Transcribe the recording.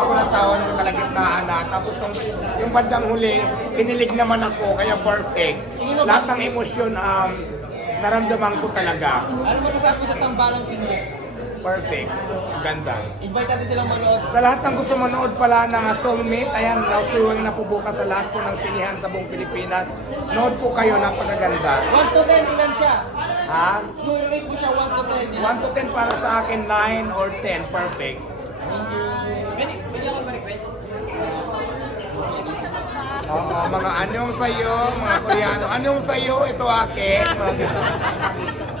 Ako natawa ng kalagitnaan na. Tapos yung bandang huli, kinilig naman ako, kaya perfect. Lahat ng emosyon, naramdaman ko talaga. Ano masasabi sa tambalang Pinoy? Perfect. Ganda. Invite natin silang manood. Sa lahat ng gusto manood pala ng Soulmate, ayan, nausuwang na po bukas sa lahat po ng sinihan sa buong Pilipinas. Nood po kayo, napakaganda. 1 to 10, ilan siya? Ha? I-rate mo siya 1 to 10. 1 to 10 para sa akin, 9 or 10. Perfect. Pwede ako ma-request? Oo, mga anyong sa'yo, mga Koreano. Anyong sa'yo, ito akin. Mga ganun.